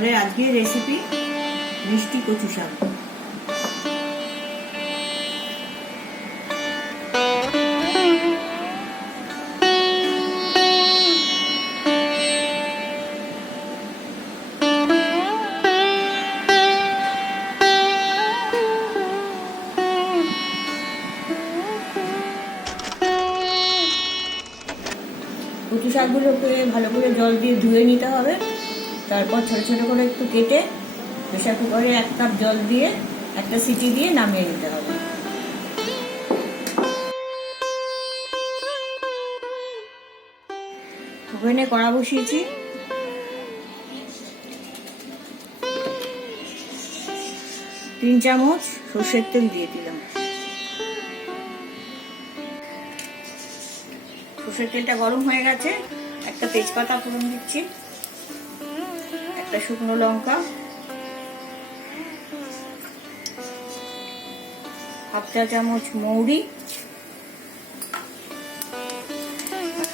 আমাদের আজকের রেসিপি মিষ্টি কচু শাক। কচু শাকগুলোকে ভালো করে জল দিয়ে ধুয়ে নিতে হবে। তারপর ছোট ছোট করে একটু কেটে প্রেসার কুকারে 1 কাপ জল দিয়ে একটা সিটি দিয়ে নামিয়ে নিতে হবে। ওভেনে কড়া বসিয়েছি, তিন চামচ সর্ষের তেল দিয়ে দিলাম। সর্ষের তেলটা গরম হয়ে গেছে, একটা তেজপাতা ফোড়ন দিচ্ছি, একটা শুকনো লঙ্কা, হাফ চা চামচ মৌরি,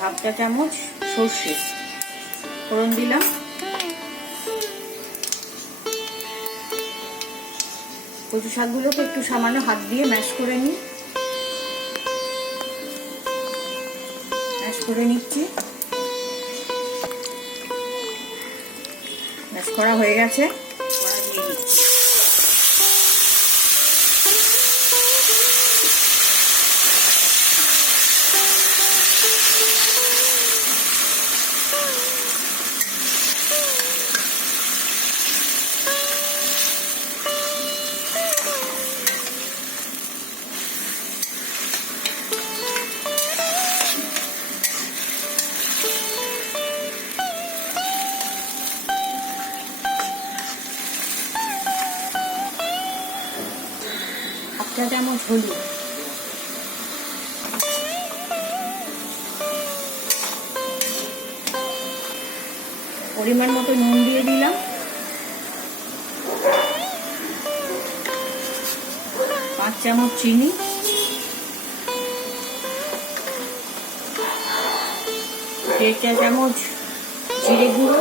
হাফ চা চামচ সর্ষে ফোড়ন দিলাম। কচু শাকগুলোকে একটু সামান্য হাত দিয়ে ম্যাশ করে নিই, ম্যাশ করে নিচ্ছি। ম্যাশ করা হয়ে গেছে, কড়া দিয়ে দিচ্ছি। হাফ চা চামচ হলুদ, পরিমাণ মতো নুন দিয়ে দিলাম, 5 চামচ চিনি, 1.5 চা চামচ জিরে গুঁড়ো,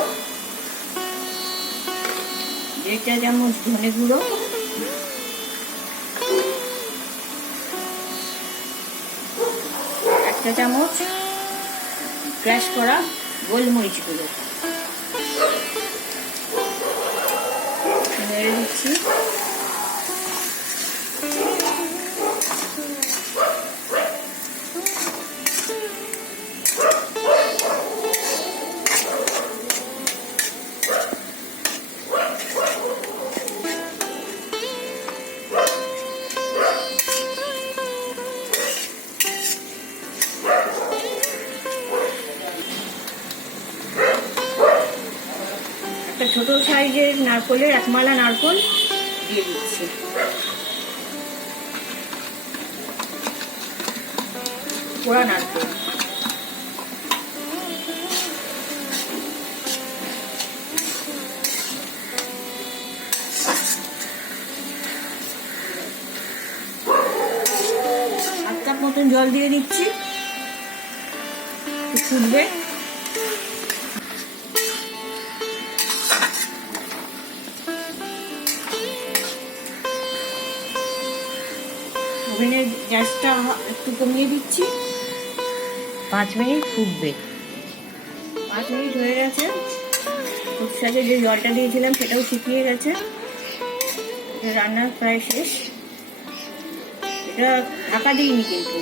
1.5 চা চামচ ধনে গুঁড়ো, 1 চা চামচ ক্র্যাশ করা গোলমরিচ গুঁড়ো নেড়ে দিচ্ছি। ছোট সাইজের নারকেলের 1 মালা নারকেল দিয়ে দিচ্ছি। পোড়া নারকেল, হাফ কাপ মতন জল দিয়ে দিচ্ছি, ফুটবে। ওভেনের গ্যাসটা একটু কমিয়ে দিচ্ছি, 5 মিনিট ফুটবে। 5 মিনিট হয়ে গেছে, কচু শাকে যে জলটা দিয়েছিলাম সেটাও শুকিয়ে গেছে, রান্না প্রায় শেষ। এটা ঢাকা দিইনি, কিন্তু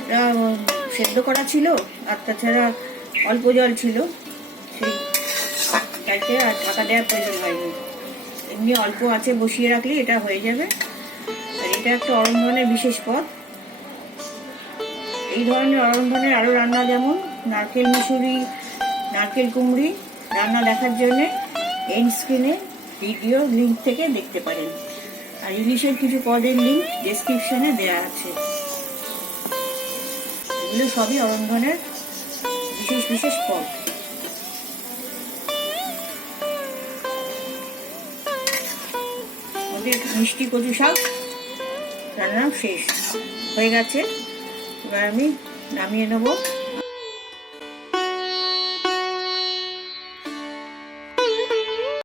এটা সেদ্ধ করা ছিল, আর তাছাড়া অল্প জল ছিল, সেই চাইতে আর ঢাকা দেওয়ার প্রয়োজন হয়নি। এমনি অল্প আছে বসিয়ে রাখলে এটা হয়ে যাবে। আর এটা একটা অরন্ধনের বিশেষ পদ। এই ধরনের অরন্ধনের আরও রান্না, যেমন নারকেল মুসুরি, নারকেল কুমড়ি রান্না দেখার জন্য এন্ড স্ক্রিনে ভিডিও লিঙ্ক থেকে দেখতে পারেন। আর ইলিশের কিছু পদের লিঙ্ক ডেসক্রিপশনে দেওয়া আছে। এগুলো সবই অরন্ধনের বিশেষ বিশেষ পদ। আমাদের মিষ্টি কচু শাক রান্না শেষ হয়ে গেছে, এবার আমি নামিয়ে নেব।